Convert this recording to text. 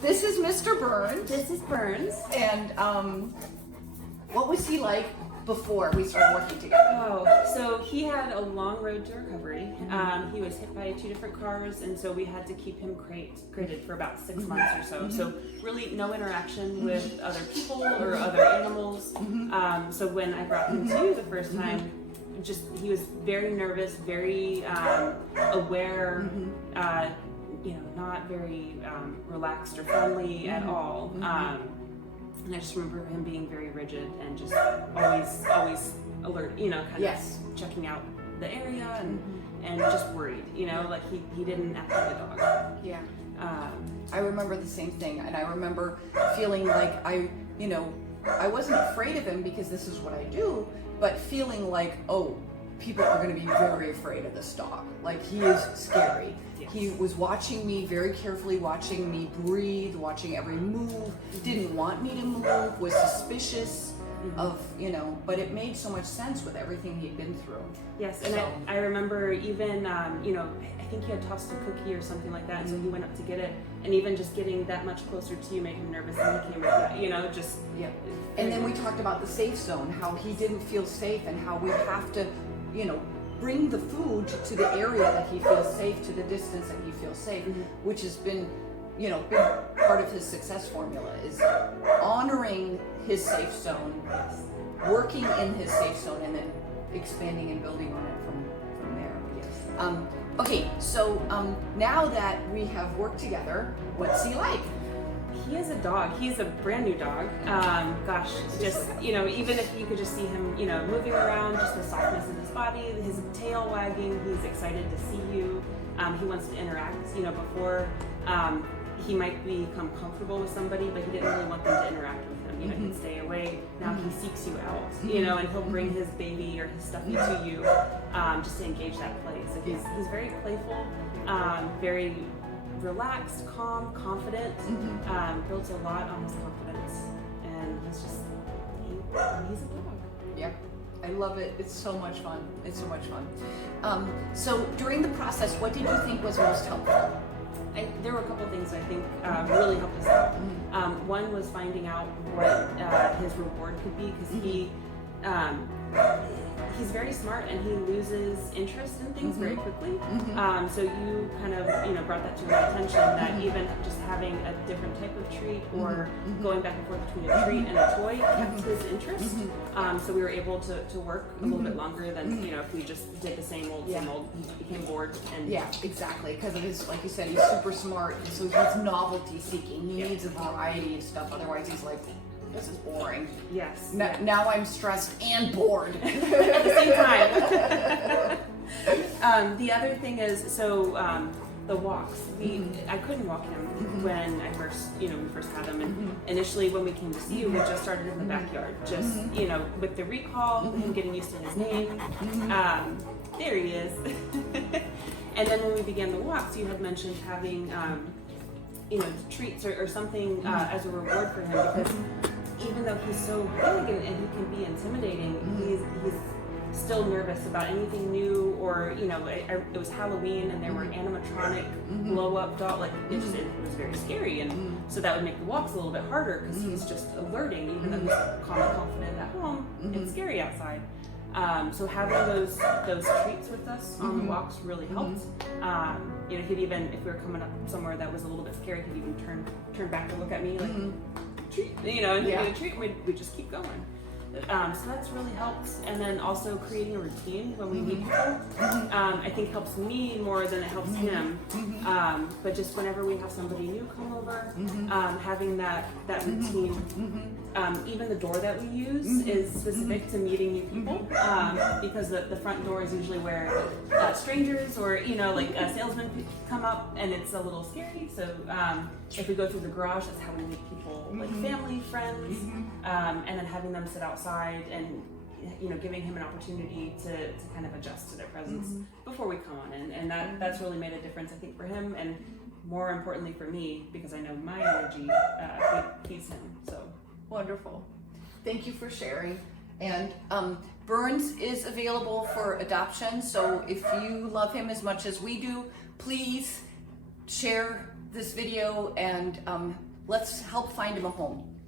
this is Mr. Berns. This is Berns. And what was he like before we started working together? Oh, so he had a long road to recovery. He was hit by 2 different cars, and so we had to keep him crated for about 6 months or so. So really no interaction with other people or other animals. So when I brought him to you the first time, he was very nervous, very aware, not very relaxed or friendly at all. And I just remember him being very rigid and just always alert, kind of checking out the area and just worried, like he didn't act like a dog. Yeah. I remember the same thing, and I remember feeling like I wasn't afraid of him because this is what I do, but feeling like, oh, people are going to be very afraid of this dog. Like, he is scary. Yes. He was watching me very carefully, watching me breathe, watching every move, didn't want me to move, was suspicious of, but it made so much sense with everything he'd been through. Yes, and I remember even, I think he had tossed a cookie or something like that, and so he went up to get it, and even just getting that much closer to you made him nervous, and he came with just... Yeah. And then we talked about the safe zone, how he didn't feel safe, and how we have to, bring the food to the area that he feels safe, to the distance that he feels safe, which has been, big part of his success formula, is honoring his safe zone, working in his safe zone, and then expanding and building on it from there. Yes. Okay, so now that we have worked together, what's he like? He is a dog. He is a brand new dog. Even if you could just see him, moving around, just the softness in his body, his tail wagging, he's excited to see you. He wants to interact. Before he might become comfortable with somebody, but he didn't really want them to interact with him. He'd stay away. Now he seeks you out, and he'll bring his baby or his stuffy to you, just to engage that play. So he's very playful, very relaxed, calm, confident, built a lot on his confidence, and he's a dog. Yeah, I love it. It's so much fun. So during the process, what did you think was most helpful? There were a couple of things I think really helped us out. One was finding out what his reward could be, because he's very smart and he loses interest in things very quickly. So you kind of brought that to my attention, that even just having a different type of treat or going back and forth between a treat and a toy kept his interest. So we were able to work a little bit longer than if we just did the same old, he became bored. And exactly, because of his, like you said, he's super smart, so he's novelty seeking. He needs a variety of stuff, otherwise he's like, this is boring. Yes. Now I'm stressed and bored at the same time. The other thing is, the walks. I couldn't walk him when I first, we first had him, and initially when we came to see you, we just started in the backyard, just with the recall, him getting used to his name. There he is. And then when we began the walks, you had mentioned having, treats or something as a reward for him, because even though he's so big and he can be intimidating, he's still nervous about anything new, or it was Halloween and there were animatronic blow-up doll, it was very scary, and so that would make the walks a little bit harder because he's just alerting, even though he's calm and confident at home. It's scary outside. So having those treats with us on the walks really helped. He'd even, if we were coming up somewhere that was a little bit scary, he'd even turn back to look at me like, treat, and he'd get a treat, and we'd just keep going. So that's really helped. And then also creating a routine when we meet people, I think helps me more than it helps him. But just whenever we have somebody new come over, having that routine. Even the door that we use is specific to meeting new people, because the front door is usually where strangers or salesmen come up, and it's a little scary. So if we go through the garage, that's how we meet people, like family, friends, and then having them sit outside and giving him an opportunity to kind of adjust to their presence before we come on in, and that's really made a difference, I think, for him, and more importantly for me, because I know my energy feeds him. So. Wonderful. Thank you for sharing. And Berns is available for adoption, so if you love him as much as we do, please share this video and let's help find him a home.